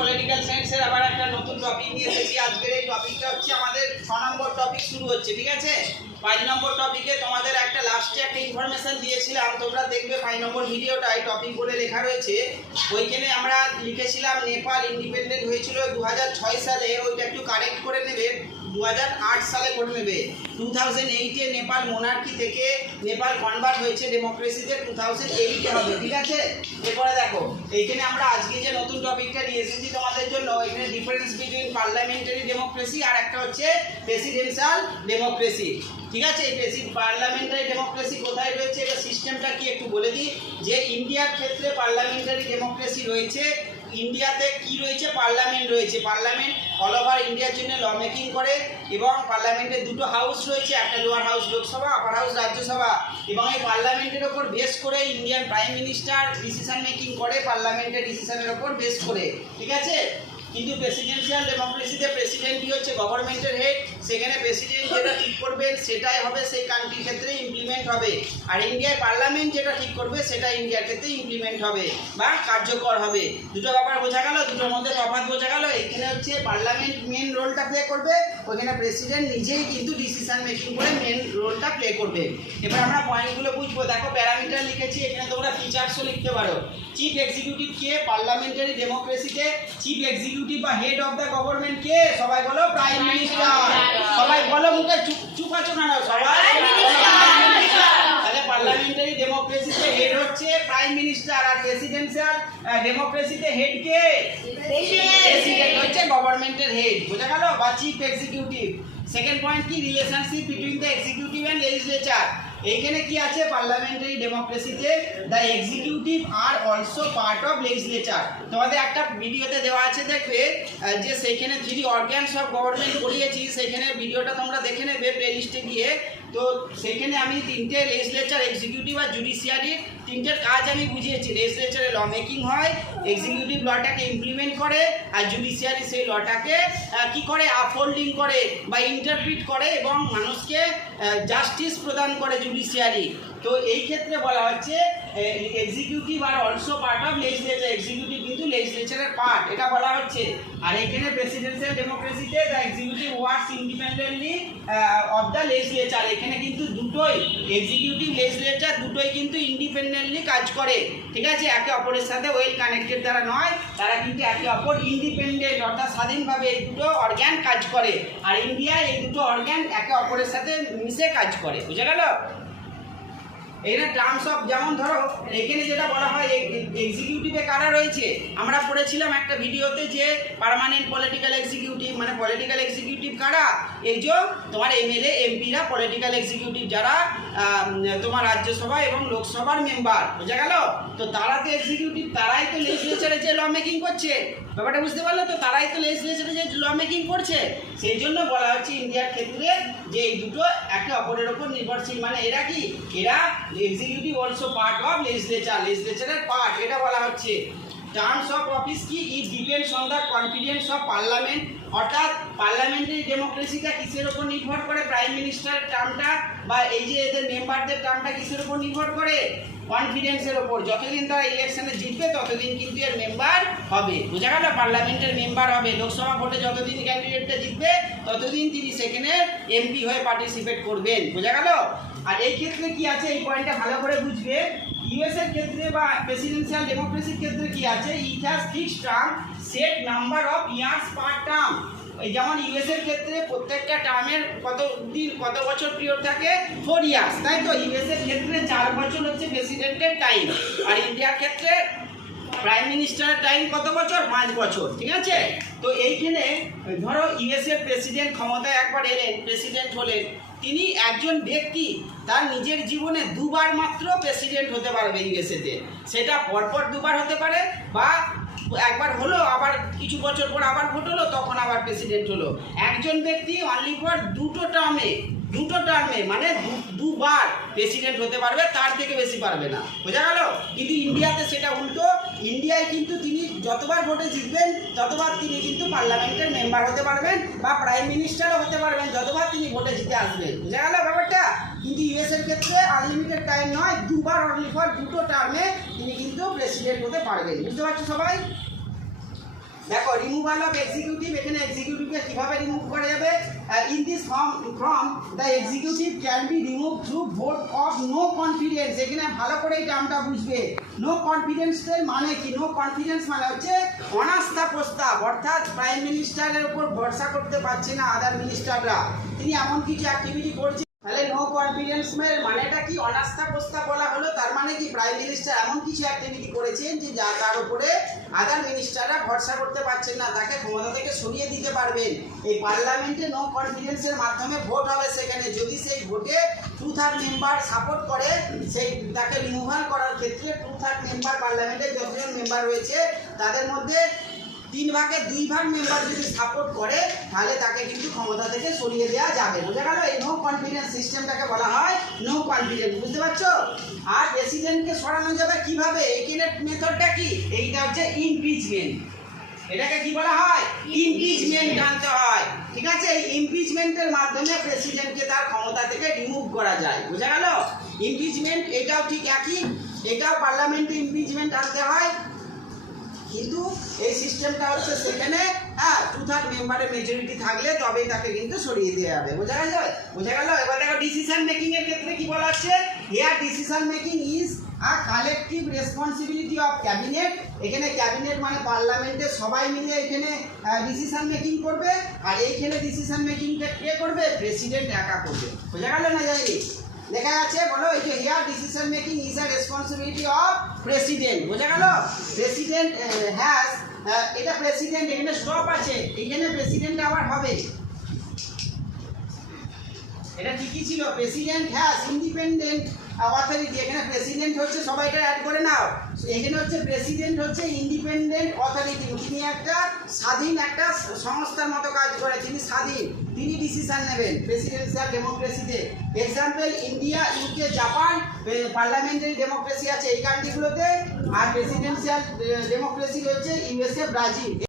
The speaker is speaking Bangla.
পলিটিক্যাল সায়েন্সের আবার একটা নতুন টপিক নিয়ে এসেছি। আজকের এই টপিকটা হচ্ছে আমাদের 6 নম্বর টপিক শুরু হচ্ছে, ঠিক আছে? 5 নম্বর টপিকে তোমাদের একটা লাস্টে একটা ইনফরমেশন দিয়েছিলাম, তোমরা দেখবে 5 নম্বর ভিডিওটা এই টপিক বলে লেখা রয়েছে। ওইখানে আমরা লিখেছিলাম নেপাল ইন্ডিপেন্ডেন্ট হয়েছিল 2006 সালে, ওইটা একটু কারেক্ট করে নেবে, 2008 সালে করে নেবে। 2008-এ নেপাল মোনার্কি থেকে নেপাল কনভার্ট হয়েছে ডেমোক্রেসিতে, 2008-এ হবে, ঠিক আছে? এরপরে দেখো এইখানে আমরা আজকে যে নতুন টপিকটা নিয়ে এসেছি তোমাদের জন্য, এখানে ডিফারেন্স বিটুইন পার্লামেন্টারি ডেমোক্রেসি আর একটা হচ্ছে প্রেসিডেন্সিয়াল ডেমোক্রেসি, ঠিক আছে? এই পার্লামেন্টারি ডেমোক্রেসি কোথায় রয়েছে, এটা সিস্টেমটা কি একটু বলে দিই। যে ইন্ডিয়ার ক্ষেত্রে পার্লামেন্টারি ডেমোক্রেসি রয়েছে, ইন্ডিয়াতে কি রয়েছে, পার্লামেন্ট রয়েছে। পার্লামেন্ট অল ওভার ইন্ডিয়ার জন্য ল মেকিং করে এবং পার্লামেন্টের দুটো হাউস রয়েছে, একটা লোয়ার হাউস লোকসভা, আপার হাউস রাজ্যসভা, এবং এই পার্লামেন্টের ওপর বেস করে Indian prime minister decision making করে পার্লামেন্টের ডিসিশনের ওপর বেস করে, ঠিক আছে? কিন্তু প্রেসিডেন্সিয়াল ডেমোক্রেসিতে প্রেসিডেন্টই হচ্ছে গভর্নমেন্টের হেড, সেখানে প্রেসিডেন্ট যেটা ঠিক করবেন সেটাই হবে সেই কান্ট্রির ক্ষেত্রে ইমপ্লিমেন্ট হবে। আর ইন্ডিয়ায় পার্লামেন্ট যেটা ঠিক করবে সেটা ইন্ডিয়ার ক্ষেত্রে ইমপ্লিমেন্ট হবে বা কার্যকর হবে। দুটো ব্যাপার বোঝা গেল, দুটোর মধ্যে তফাৎ বোঝা গেল। এখানে হচ্ছে পার্লামেন্ট মেন রোলটা প্লে করবে, ওখানে প্রেসিডেন্ট নিজেই কিন্তু ডিসিশন মেকিং করে মেন রোলটা প্লে করবে। এবার আমরা পয়েন্টগুলো বুঝবো। দেখো প্যারামিটার লিখেছি, এখানে তোমরা ফিচার্সও লিখতে পারো। চিফ এক্সিকিউটিভ কে পার্লামেন্টারি ডেমোক্রেসিতে? চিফ এক্সিকিউটিভ বা হেড অফ দ্য গভর্নমেন্ট কে? সবাই বলো প্রাইম মিনিস্টার। সবাই বলো, মুখে চুপ আছো না, সবাই তাহলে পার্লামেন্টারি ডেমোক্রেসিতে হেড হচ্ছে প্রাইম মিনিস্টার, আর প্রেসিডেন্সিয়াল ডেমোক্রেসিতে হেড কে? প্রেসিডেন্ট হচ্ছে গভর্নমেন্টের হেড, বোঝা গেল? বা চিফ এক্সিকিউটিভ। সেকেন্ড পয়েন্ট কি, relationship between the executive and legislature. এইখানে কি আছে পার্লামেন্টারি ডেমোক্রেসিতে? দ্য এক্সিকিউটিভ আর অলসো পার্ট অফ লেজিসলেচার। তোমাদের একটা ভিডিওতে দেওয়া আছে, দেখবে যে সেইখানে 3 অর্গানস অফ গভর্নমেন্ট করিয়েছি, সেইখানে ভিডিওটা তোমরা দেখে নেবে প্লেলিস্টে গিয়ে। তো সেইখানে আমি 3টে লেজিসলেচার, এক্সিকিউটিভ আর জুডিশিয়ারি, 3টের কাজ আমি বুঝিয়েছি। লেজিসলেচারে ল মেকিং হয়, এক্সিকিউটিভ লটাকে ইমপ্লিমেন্ট করে, আর জুডিশিয়ারি সেই লটাকে কি করে, আপহোল্ডিং করে বা ইন্টারপ্রিট করে এবং মানুষকে জাস্টিস প্রদান করে জুডিশিয়ারি। তো এই ক্ষেত্রে বলা হচ্ছে এক্সিকিউটিভ আর also part of legislature, executive কিন্তু লেজিসলেচারের পার্ট, এটা বলা হচ্ছে। আর এখানে প্রেসিডেন্সিয়াল ডেমোক্রেসিতে the executive works independently of the legislature. এখানে কিন্তু দুটোই, এক্সিকিউটিভ লেজিসলেচার দুটোই কিন্তু ইন্ডিপেন্ডেন্টলি কাজ করে, ঠিক আছে? একে অপরের সাথে ওয়েল কানেক্টেড তারা নয়, তারা কিন্তু একে অপর ইন্ডিপেন্ডেন্ট, অর্থাৎ স্বাধীনভাবে এই দুটো অর্গান কাজ করে। আর ইন্ডিয়ায় এই দুটো অর্গান একে অপরের সাথে মিশে কাজ করে, বুঝা গেল? এখানে টার্মস অফ, যেমন ধরো এখানে যেটা বলা হয় এক্সিকিউটিভে কারা রয়েছে, আমরা পড়েছিলাম একটা ভিডিওতে যে পার্মানেন্ট পলিটিক্যাল এক্সিকিউটিভ, মানে পলিটিক্যাল এক্সিকিউটিভ কারা? এই যে তোমার এমএলএ এমপিরা পলিটিক্যাল এক্সিকিউটিভ, যারা তোমার রাজ্যসভা এবং লোকসভার মেম্বার, বোঝা গেল? তো তারা তো এক্সিকিউটিভ, তারাই তো লেজিসলেচারে যে ল মেকিং করছে, ব্যাপারটা বুঝতে পারলো তো? তারাই তো লেজিসলেচারে যে ল মেকিং করছে, সেই জন্য বলা হচ্ছে ইন্ডিয়ার ক্ষেত্রে যে এই দুটো একে অপরের ওপর নির্ভরশীল। মানে এরা কি, এরা executive also part of legislature, লেজিসলেচারের পার্ট, এটা বলা হচ্ছে। টার্মস অফ অফিস কি, it depends on the confidence of parliament. অর্থাৎ পার্লামেন্টারি ডেমোক্রেসিটা কিসের উপর নির্ভর করে? প্রাইম মিনিস্টার টার্মটা বা এই যে এদের মেম্বারদের টার্মটা কিসের উপর নির্ভর করে? কনফিডেন্সের ওপর। যতদিন তারা ইলেকশনে জিতবে ততদিন কিন্তু এর মেম্বার হবে, বোঝা গেল? পার্লামেন্টের মেম্বার হবে। লোকসভা ভোটে যতদিন ক্যান্ডিডেটটা জিতবে ততদিন তিনি সেখানে এমপি হয়ে পার্টিসিপেট করবেন, বোঝা গেল? আর এই ক্ষেত্রে কি আছে, এই পয়েন্টটা ভালো করে বুঝবে। ইউএস এর ক্ষেত্রে বা প্রেসিডেন্সিয়াল ডেমোক্রেসির ক্ষেত্রে কি আছে, it has fixed term, set number of years per term. এই যেমন ইউএস এর ক্ষেত্রে প্রত্যেকটা টার্মের কত বছর পিরিয়ড থাকে? 4 ইয়ার্স, তাই তো? ইউএস এর ক্ষেত্রে 4 বছর হচ্ছে প্রেসিডেন্টের টাইম, আর ইন্ডিয়ার ক্ষেত্রে প্রাইম মিনিস্টারের টাইম কত বছর? 5 বছর, ঠিক আছে? তো এইখানে ধরো ইউএস এর প্রেসিডেন্ট ক্ষমতায় একবার এলেন, প্রেসিডেন্ট হলেন, তিনি একজন ব্যক্তি তার নিজের জীবনে 2 বার মাত্র প্রেসিডেন্ট হতে পারবে ইউএসএতে। সেটা পরপর 2 বার হতে পারে, বা একবার হলো আবার কিছু বছর পর আবার ভোট হলো, তখন আবার প্রেসিডেন্ট হলো। একজন ব্যক্তি অনলি ফর দুটো টার্মে মানে 2 বার প্রেসিডেন্ট হতে পারবে, তার থেকে বেশি পারবে না, বোঝা গেল? কিন্তু ইন্ডিয়াতে সেটা উল্টো। ইন্ডিয়ায় কিন্তু তিনি যতবার ভোটে জিতবেন ততবার তিনি কিন্তু পার্লামেন্টের মেম্বার হতে পারবেন বা প্রাইম মিনিস্টারও হতে পারবেন, যতবার তিনি ভোটে জিতে আসবেন, বোঝা গেল ব্যাপারটা? কিন্তু ইউএস এর ক্ষেত্রে আনলিমিটেড টাইম নয়, 2 বার অনলি ফর দুটো টার্মে তিনি কিন্তু প্রেসিডেন্ট হতে পারবেন, বুঝতে পারছো সবাই? দেখো রিমুভাল অফ এক্সিকিউটিভ, এখানে এক্সিকিউটিভকে কিভাবে রিমুভ করা যাবে? In this from the executive can be remove through vote of no confidence. এখানে ভালো করে এই টার্মটা বুঝবে। নো কনফিডেন্সের মানে কি? নো কনফিডেন্স মানে হচ্ছে অনাস্থা প্রস্তাব, অর্থাৎ প্রাইম মিনিস্টারের উপর ভরসা করতে পারছে না আদার মিনিস্টাররা, তিনি এমন কিছু অ্যাক্টিভিটি করছে। তাহলে নো কনফিডেন্সের মানেটা কি? অনাস্থা প্রস্তাব বলা হলো, তার মানে কি প্রাইম মিনিস্টার এমন কিছু অ্যাক্টিভিটি করেছেন যে যা তার উপরে আদার মিনিস্টাররা ভরসা করতে পারছেন না, তাকে ক্ষমতা থেকে সরিয়ে দিতে পারবেন। এই পার্লামেন্টে নো কনফিডেন্সের মাধ্যমে ভোট হবে, সেখানে যদি সেই ভোটে 2/3 মেম্বার সাপোর্ট করে, সেই তাকে রিমুভাল করার ক্ষেত্রে 2/3 মেম্বার, পার্লামেন্টের যতজন মেম্বার রয়েছে তাদের মধ্যে 3 ভাগের 2 ভাগ মেম্বার যদি সাপোর্ট করে, তাহলে তাকে কিন্তু ক্ষমতা থেকে সরিয়ে দেওয়া যাবে। বোঝা গেল? এই নো কনফিডেন্স সিস্টেমটাকে বলা হয় নো কনফিডেন্স। বুঝতে পারছো? আর প্রেসিডেন্টকে সরানো যাবে কিভাবে? এখানে মেথডটা কি? এইটা হচ্ছে ইমপিচমেন্ট। এটাকে কি বলা হয়? ইমপিচমেন্ট আনতে হয়। ঠিক আছে? এই ইমপিচমেন্টের মাধ্যমে প্রেসিডেন্টকে তার ক্ষমতা থেকে রিমুভ করা যায়। বোঝা গেল? ইমপিচমেন্ট এটাও ঠিক একই, এটাও পার্লামেন্টে ইমপিচমেন্ট আনতে হয়, কিন্তু এই সিস্টেমটা হচ্ছে সেখানে 2/3 মেম্বারের মেজরিটি থাকলে তবেই তাকে কিন্তু সরিয়ে দেওয়া যাবে। বোঝা গেল? বোঝা গেল? এবার দেখো ডিসিশন মেকিং এর ক্ষেত্রে কি বলা আছে? Here decision making is a collective responsibility of cabinet. এখানে ক্যাবিনেট মানে পার্লামেন্টের সবাই মিলে এখানে ডিসিশন মেকিং করবে, আর এইখানে ডিসিশন মেকিংটা কে করবে? প্রেসিডেন্ট একা করবে। বোঝা গেল না? যায়নি? লেখা আছে, বলো এই যে here decision making is a responsibility of president. বোঝা গেল? প্রেসিডেন্ট হ্যাজ, এটা প্রেসিডেন্ট, এখানে স্টপ আছে, এখানে প্রেসিডেন্ট আবার হবে, এটা ঠিকই ছিল। প্রেসিডেন্ট হ্যাজ ইন্ডিপেন্ডেন্ট অথরিটি, এখানে প্রেসিডেন্ট হচ্ছে, সবাই এটা অ্যাড করে নাও। এখানে হচ্ছে প্রেসিডেন্ট হচ্ছে ইন্ডিপেন্ডেন্ট অথরিটি, তিনি একটা স্বাধীন একটা সংস্থার মতো কাজ করে, তিনি স্বাধীন, তিনি ডিসিশন নেবেন প্রেসিডেন্সিয়াল ডেমোক্রেসিতে। Example India, UK, Japan parliamentary democracy আছে এই কান্ট্রিগুলোতে, আর প্রেসিডেন্সিয়াল ডেমোক্রেসি রয়েছে ইউএসএ, ব্রাজিল।